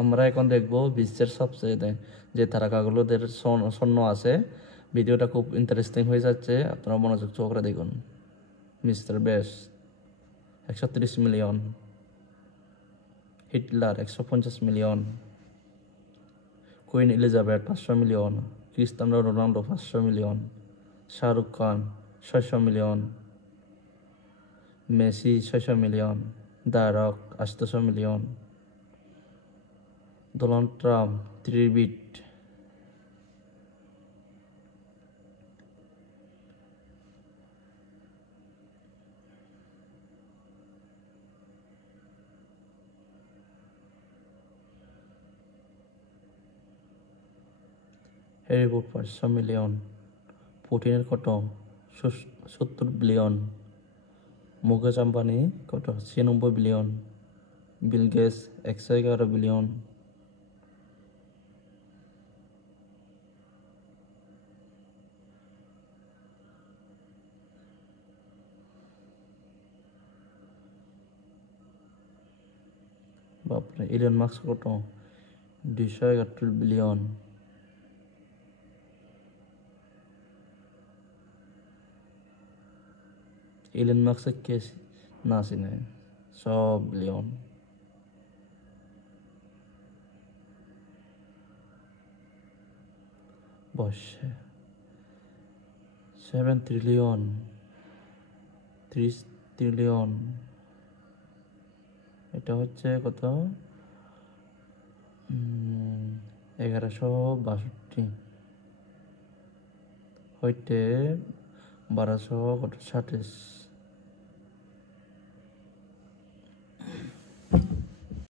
আমরা এখন দেখব বিশ্বের সবচেয়ে যে তারকাগুলোদের স্বর্ণ আছে। ভিডিওটা খুব ইন্টারেস্টিং হয়ে যাচ্ছে, আপনারা মনোযোগ সহকারে দেখুন। Mister Beast 130 million, Hitler 150 million, Queen Elizabeth 500 million, Cristiano Ronaldo 500 million, Shah Rukh Khan 600 million, Messi 600 million, the Rock 800 million, Donald Trump 3 বিট, হ্যারি পটার 500 মিলিয়ন, পুটিনের কত 70 বিলিয়ন, মুকেশ আম্বানি কত 96 বিলিয়ন, বিল গেটস 111 বিলিয়ন, বাপরে ইলন মাস্ক কত 271 বিলিয়ন। ইলন মাস্ক কে না চিনে, সব বিলিয়ন। বসে 7 ট্রিলিয়ন, 30 ট্রিলিয়ন, এটা হচ্ছে কত 1162, হইতে 1200 কত 27।